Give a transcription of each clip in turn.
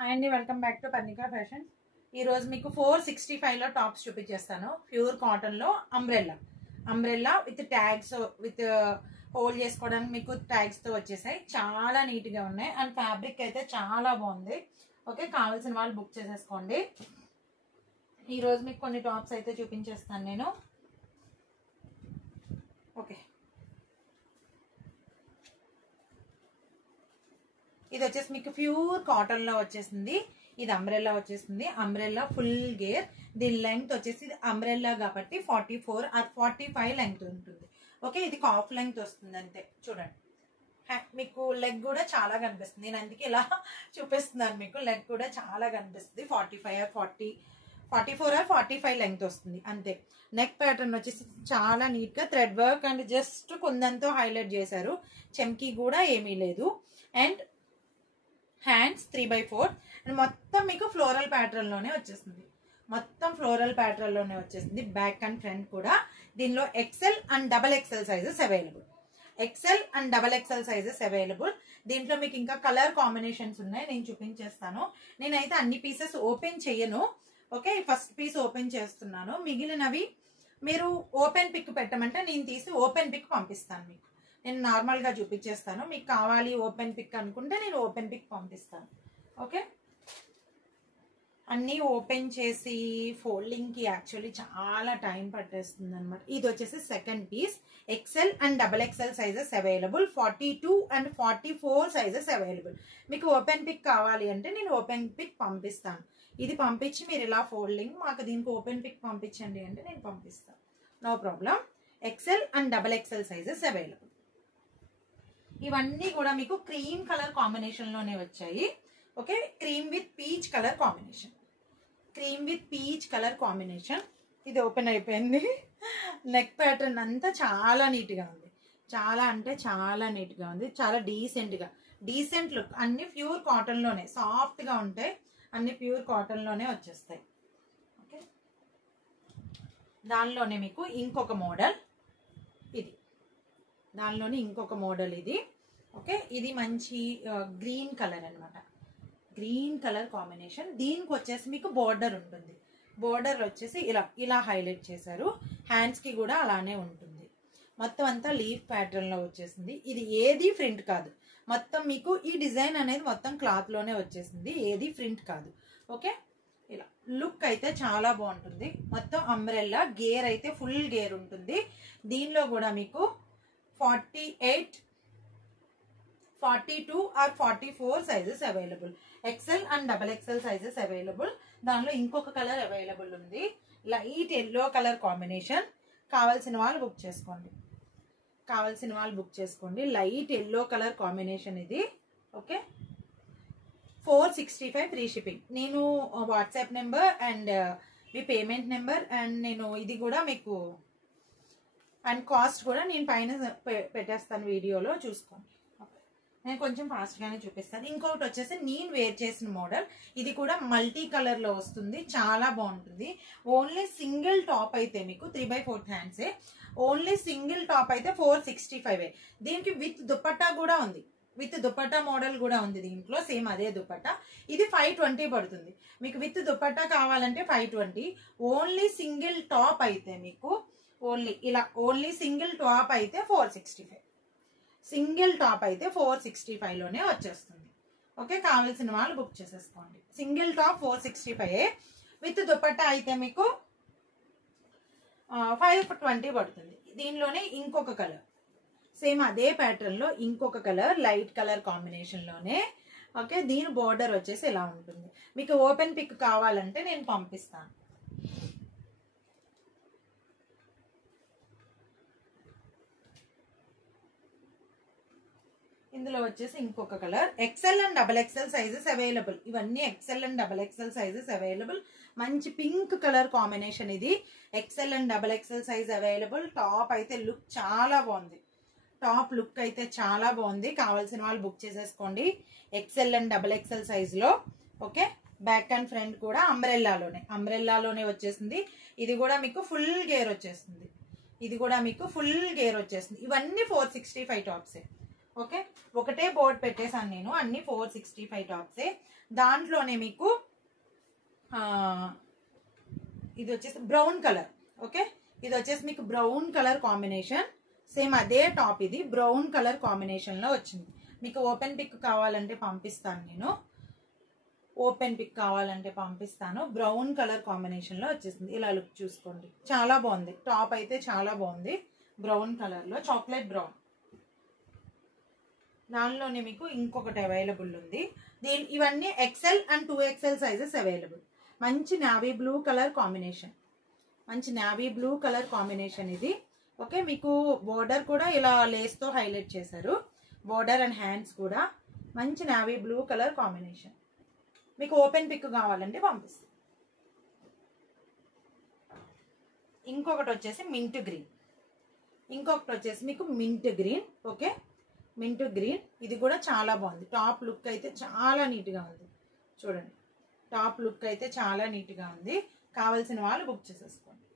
Hi అండి, welcome back to Parnika fashion. ఈ రోజు మీకు 465 లో టాప్స్ చూపించేస్తాను. ప్యూర్ కాటన్ లో umbrella with tags with hold చేసుకోవడానికి మీకు ట్యాగ్స్ తో వచ్చేసాయి. చాలా నీట్ గా ఉన్నాయి అండ్ ఫ్యాబ్రిక్ అయితే చాలా బాగుంది. ఓకే, కావాల్సిన వాళ్ళు బుక్ చేసేసుకోండి. ఈ రోజు మీకు కొన్ని టాప్స్ అయితే చూపించేస్తాను నేను. ఓకే, ఇది వచ్చేసి మీకు ప్యూర్ కాటన్ లో వచ్చేసింది. ఇది అంబ్రెల్లా వచ్చేసింది. Umbrella full gear. దీని లెంగ్త్ వచ్చేసి అంబ్రెల్లా కాబట్టి 44 ఆర్ 45 లెంగ్త్ ఉంటుంది. ఓకే, ఇది కాఫ్ లెంగ్త్ వస్తుంది అంతే. చూడండి, మీకు లెగ్ కూడా చాలా కనిపిస్తుంది. నేను అందుకే ఇలా చూపిస్తున్నాను. మీకు లెగ్ కూడా చాలా కనిపిస్తుంది. 45 ఆర్ 44 ఆర్ 45 లెంగ్త్ వస్తుంది అంతే. నెక్ ప్యాటర్న్ వచ్చేసి చాలా నీట్ గా థ్రెడ్ వర్క్ అండ్ జస్ట్ కుందంతో హైలైట్ చేశారు. చెమ్కీ కూడా ఏమీ లేదు. అండ్ హ్యాండ్స్ 3/4 అండ్ మొత్తం మీకు ఫ్లోరల్ ప్యాటర్న్ లోనే వచ్చేస్తుంది. బ్యాక్ అండ్ ఫ్రంట్ కూడా దీనిలో XL and double XL sizes available. దీంట్లో మీకు ఇంకా కలర్ కాంబినేషన్స్ ఉన్నాయి, నేను చూపించేస్తాను. నేనైతే అన్ని పీసెస్ ఓపెన్ చేయను. ఓకే, ఫస్ట్ పీస్ ఓపెన్ చేస్తున్నాను. మిగిలినవి మీరు ఓపెన్ పిక్ పెట్టమంటే నేను తీసి ఓపెన్ పిక్ పంపిస్తాను. మీకు నేను నార్మల్ గా చూపించేస్తాను. మీకు కావాలి ఓపెన్ పిక్ అనుకుంటే నేను ఓపెన్ పిక్ పంపిస్తాను. ఓకే, అన్నీ ఓపెన్ చేసి ఫోల్డింగ్ కి యాక్చువల్లీ చాలా టైం పట్టేస్తుంది అనమాట. ఇది వచ్చేసి second piece. XL and double XL sizes available. 42 and 44 sizes available. మీకు ఓపెన్ పిక్ కావాలి అంటే నేను ఓపెన్ పిక్ పంపిస్తాను. ఇది పంపించి మీరు ఇలా ఫోల్డింగ్ మాకు దీనికి ఓపెన్ పిక్ పంపించండి అంటే నేను పంపిస్తాను. No problem. XL and double XL sizes available. ఇవన్నీ కూడా మీకు క్రీమ్ కలర్ కాంబినేషన్ లోనే వచ్చాయి. Okay, cream with peach colour combination. ఇది ఓపెన్ అయిపోయింది. నెక్ ప్యాటర్న్ అంతా చాలా నీట్ గా ఉంది. చాలా అంటే చాలా నీట్ గా ఉంది. చాలా డీసెంట్ లుక్. అన్ని ప్యూర్ కాటన్ లోనే సాఫ్ట్ గా ఉంటాయి. అన్ని ప్యూర్ కాటన్ లోనే వచ్చేస్తాయి. ఓకే, దానిలోనే మీకు ఇంకొక మోడల్ ఇది. ఓకే, ఇది మంచి గ్రీన్ కలర్ అన్నమాట. Green colour combination. దీనికి వచ్చేసి మీకు బోర్డర్ ఉంటుంది. బోర్డర్ వచ్చేసి ఇలా హైలైట్ చేశారు. హ్యాండ్స్ కి కూడా అలానే ఉంటుంది. మొత్తం అంతా లీఫ్ ప్యాటర్న్ లో వచ్చేసింది. ఇది ఏది ప్రింట్ కాదు. మొత్తం మీకు ఈ డిజైన్ అనేది మొత్తం క్లాత్ లోనే వచ్చేసింది, ఏది ప్రింట్ కాదు. ఓకే, ఇలా లుక్ అయితే చాలా బాగుంటుంది. మొత్తం అంబ్రెల్లా గేర్ అయితే ఫుల్ గేర్ ఉంటుంది. దీనిలో కూడా మీకు 48, 42 or 44 sizes available. XL and double XL sizes available. దానిలో ఇంకొక కలర్ అవైలబుల్ ఉంది, లైట్ ఎల్లో కలర్ కాంబినేషన్. కావాల్సిన వాళ్ళు బుక్ చేసుకోండి. లైట్ ఎల్లో కలర్ కాంబినేషన్ ఇది. Okay, 465 free shipping. నేను వాట్సాప్ నెంబర్ అండ్ మీ పేమెంట్ నెంబర్ అండ్ నేను ఇది కూడా మీకు అండ్ కాస్ట్ కూడా నేను పైన పెట్టేస్తాను, వీడియోలో చూసుకోండి. నేను కొంచెం ఫాస్ట్ గానే చూపిస్తాను. ఇంకొకటి వచ్చేసి నేను వేర్ చేసిన మోడల్. ఇది కూడా మల్టీ కలర్ లో వస్తుంది. చాలా బాగుంటుంది. ఓన్లీ సింగిల్ టాప్ అయితే మీకు 3/4 హ్యాండ్స్. ఓన్లీ సింగిల్ టాప్ అయితే 465. దీనికి విత్ దుపట్టా కూడా ఉంది. విత్ దుపట్టా మోడల్ కూడా ఉంది దీంట్లో. సేమ్ అదే దుపట్టా. ఇది 520 పడుతుంది. మీకు విత్ దుపట్టా కావాలంటే 520. ఓన్లీ సింగిల్ టాప్ అయితే మీకు ఓన్లీ సింగిల్ టాప్ అయితే 465. సింగిల్ టాప్ అయితే 465 లోనే వచ్చేస్తుంది. ఓకే, కావాల్సిన వాళ్ళు బుక్ చేసేసుకోండి. Single top 465. విత్ దుపట్టా అయితే మీకు 520 పడుతుంది. దీనిలోనే ఇంకొక కలర్, సేమ్ అదే ప్యాటర్న్ లో ఇంకొక కలర్, లైట్ కలర్ కాంబినేషన్ లోనే. ఓకే, దీని బోర్డర్ వచ్చేసి ఇలా ఉంటుంది. మీకు ఓపెన్ పిక్ కావాలంటే నేను పంపిస్తాను. ఇందులో వచ్చేసి ఇంకొక colour. XL and double XL sizes available. ఇవన్నీ XL and double XL sizes available. మంచి పింక్ కలర్ కాంబినేషన్ ఇది. XL and double XL size available. Top అయితే లుక్ చాలా బాగుంది. కావాల్సిన వాళ్ళు బుక్ చేసేసుకోండి. XL and double XL size లో. ఓకే, బ్యాక్ అండ్ ఫ్రంట్ కూడా అంబ్రెల్లాలోనే వచ్చేసింది. ఇది కూడా మీకు ఫుల్ గేర్ వచ్చేస్తుంది. ఇవన్నీ 465 టాప్సే. ఓకే, ఒకటే బోర్డ్ పెట్టేశాను నేను, అన్ని 465 టాప్సే. దాంట్లోనే మీకు ఇది వచ్చేసి బ్రౌన్ కలర్. ఓకే, ఇది వచ్చేసి మీకు బ్రౌన్ కలర్ కాంబినేషన్, సేమ్ అదే టాప్, ఇది బ్రౌన్ కలర్ కాంబినేషన్లో వచ్చింది. మీకు ఓపెన్ పిక్ కావాలంటే పంపిస్తాను నేను, ఓపెన్ పిక్ కావాలంటే పంపిస్తాను. బ్రౌన్ కలర్ కాంబినేషన్లో వచ్చేసింది. ఇలా లుక్ చూసుకోండి, చాలా బాగుంది. టాప్ అయితే చాలా బాగుంది, బ్రౌన్ కలర్లో, చాక్లెట్ బ్రౌన్. దానిలోనే మీకు ఇంకొకటి అవైలబుల్ ఉంది. ఇవన్నీ XL and 2XL sizes available. మంచి నావీ బ్లూ కలర్ కాంబినేషన్, మంచి నావీ బ్లూ కలర్ కాంబినేషన్ ఇది. ఓకే, మీకు బోర్డర్ కూడా ఇలా లేస్తో హైలైట్ చేశారు, బోర్డర్ అండ్ హ్యాండ్స్ కూడా మంచి నావీ బ్లూ కలర్ కాంబినేషన్. మీకు ఓపెన్ పిక్ కావాలంటే పంపిస్తాను. ఇంకొకటి వచ్చేసి మింట్ గ్రీన్, ఇంకొకటి వచ్చేసి మీకు mint green. Okay, mint green, ఇది కూడా చాలా బాగుంది. టాప్ లుక్ అయితే చాలా నీట్గా ఉంది, చూడండి, టాప్ లుక్ అయితే చాలా నీట్గా ఉంది. కావాల్సిన వాళ్ళు బుక్ చేసేసుకోండి,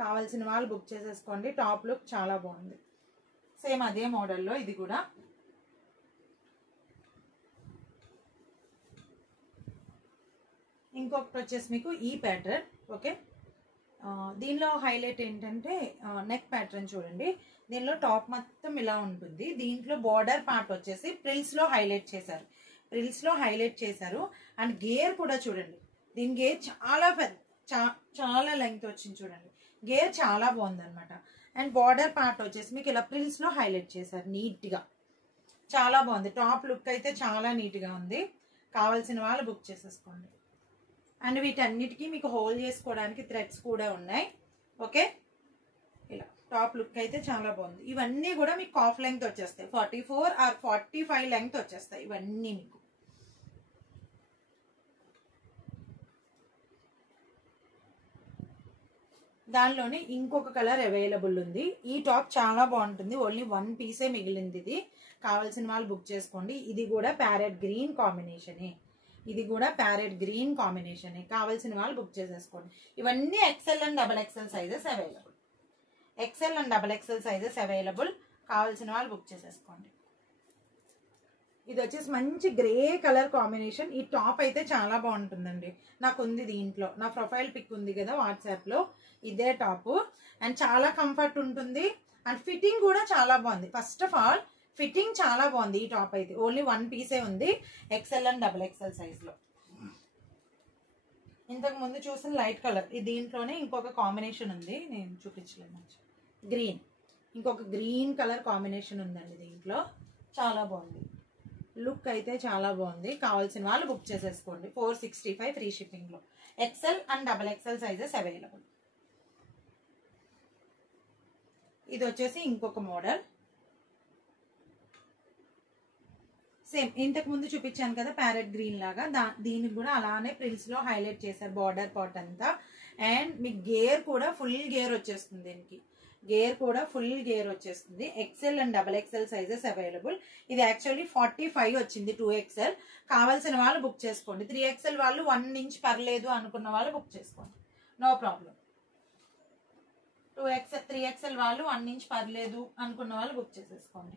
కావాల్సిన వాళ్ళు బుక్ చేసేసుకోండి. టాప్ లుక్ చాలా బాగుంది. సేమ్ అదే మోడల్లో ఇది కూడా. ఇంకొకటి వచ్చేసి మీకు ఈ ప్యాటర్న్. ఓకే, దీనిలో హైలైట్ ఏంటంటే నెక్ ప్యాటర్న్ చూడండి. దీనిలో టాప్ మొత్తం ఇలా ఉంటుంది. దీంట్లో బార్డర్ పార్ట్ వచ్చేసి ప్రిల్స్లో హైలైట్ చేశారు, ప్రిల్స్లో హైలైట్ చేశారు. అండ్ గేర్ కూడా చూడండి, దీని గేర్ చాలా చాలా లెంగ్త్ వచ్చింది చూడండి, గేర్ చాలా బాగుంది అనమాట. అండ్ బార్డర్ పార్ట్ వచ్చేసి మీకు ఇలా ప్రిల్స్లో హైలైట్ చేశారు నీట్గా, చాలా బాగుంది. టాప్ లుక్ అయితే చాలా నీట్గా ఉంది. కావాల్సిన వాళ్ళు బుక్ చేసేసుకోండి. అండ్ వీటన్నిటికీ మీకు హోల్డ్ చేసుకోవడానికి థ్రెడ్స్ కూడా ఉన్నాయి. ఓకే, ఇలా టాప్ లుక్ అయితే చాలా బాగుంది. ఇవన్నీ కూడా మీకు కాఫ్ లెంగ్త్ వచ్చేస్తాయి, 44 ఆర్ 45 లెంగ్త్ వచ్చేస్తాయి ఇవన్నీ మీకు. దానిలోనే ఇంకొక కలర్ అవైలబుల్ ఉంది. ఈ టాప్ చాలా బాగుంటుంది, ఓన్లీ 1 పీసే మిగిలింది. ఇది కావాల్సిన వాళ్ళు బుక్ చేసుకోండి. ఇది కూడా ప్యారెట్ గ్రీన్ కాంబినేషనే, ఇది కూడా ప్యారెట్ గ్రీన్ కాంబినేషనే. కావాల్సిన వాళ్ళు బుక్ చేసేసుకోండి. ఇవన్నీ XL and XXL sizes available, XL and XXL sizes available. కావాల్సిన వాళ్ళు బుక్ చేసేసుకోండి. ఇది వచ్చేసి మంచి గ్రే కలర్ కాంబినేషన్. ఈ టాప్ అయితే చాలా బాగుంటుందండి, నాకు ఉంది దీంట్లో, నా ప్రొఫైల్ పిక్ ఉంది కదా వాట్సాప్లో, ఇదే టాప్. అండ్ చాలా కంఫర్ట్ ఉంటుంది. అండ్ ఫిట్టింగ్ కూడా చాలా బాగుంది. ఫస్ట్ ఆఫ్ ఆల్ ఫిట్టింగ్ చాలా బాగుంది. ఈ టాప్ అయితే ఓన్లీ 1 పీసే ఉంది, XL అండ్ XXL సైజ్లో. ఇంతకు ముందు చూసిన లైట్ కలర్, దీంట్లోనే ఇంకొక కాంబినేషన్ ఉంది, నేను చూపించలేదు. గ్రీన్, ఇంకొక గ్రీన్ కలర్ కాంబినేషన్ ఉందండి దీంట్లో, చాలా బాగుంది. లుక్ అయితే చాలా బాగుంది. కావాల్సిన వాళ్ళు బుక్ చేసేసుకోండి. 465 ఫ్రీ షిప్పింగ్లో. XL and XXL sizes available. ఇది వచ్చేసి ఇంకొక మోడల్, సేమ్ ఇంతకు ముందు చూపించాను కదా ప్యారెట్ గ్రీన్ లాగా, దీనికి కూడా అలానే ప్రిల్స్లో హైలైట్ చేశారు బార్డర్ పార్ట్ అంతా. అండ్ మీకు గేర్ కూడా ఫుల్ గేర్ వచ్చేస్తుంది, దీనికి గేర్ కూడా ఫుల్ గేర్ వచ్చేస్తుంది. XL and XXL sizes available. ఇది యాక్చువల్లీ 45 వచ్చింది, 2XL. కావాల్సిన వాళ్ళు బుక్ చేసుకోండి. 3XL వాళ్ళు 1 ఇంచ్ పర్లేదు అనుకున్న వాళ్ళు బుక్ చేసుకోండి, నో ప్రాబ్లం. 3XL వాళ్ళు 1 ఇంచ్ పర్లేదు అనుకున్న వాళ్ళు బుక్ చేసేసుకోండి.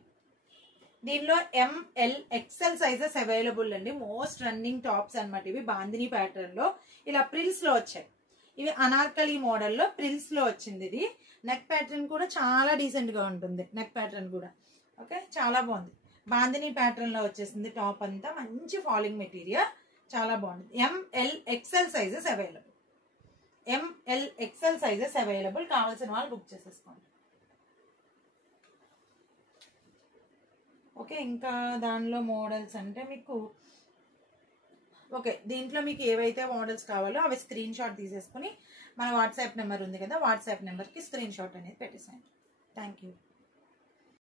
దీనిలో ML XL సైజెస్ అవైలబుల్ అండి. మోస్ట్ రన్నింగ్ టాప్స్ అనమాట ఇవి. బాందిని ప్యాటర్న్ లో ఇలా ప్రిల్స్ లో వచ్చాయి. ఇవి అనార్కలి మోడల్లో ప్రిల్స్ లో వచ్చింది. ఇది నెక్ ప్యాటర్న్ కూడా చాలా డీసెంట్ గా ఉంటుంది, నెక్ ప్యాటర్న్ కూడా. ఓకే, చాలా బాగుంది. బాందిని ప్యాటర్న్ లో వచ్చేసింది టాప్ అంతా, మంచి ఫాలింగ్ మెటీరియల్, చాలా బాగుంది. ML XL sizes available, ML XL sizes available. కావాల్సిన వాళ్ళు బుక్ చేసేసుకోండి. ఓకే, ఇంకా దానిలో మోడల్స్ అంటే మీకు ఓకే, దీంట్లో మీకు ఏవైతే మోడల్స్ కావాలో అవి స్క్రీన్ షాట్ తీసేసుకుని మన వాట్సాప్ నెంబర్ ఉంది కదా, వాట్సాప్ నెంబర్కి స్క్రీన్ షాట్ అనేది పెట్టేసేయండి. Thank you.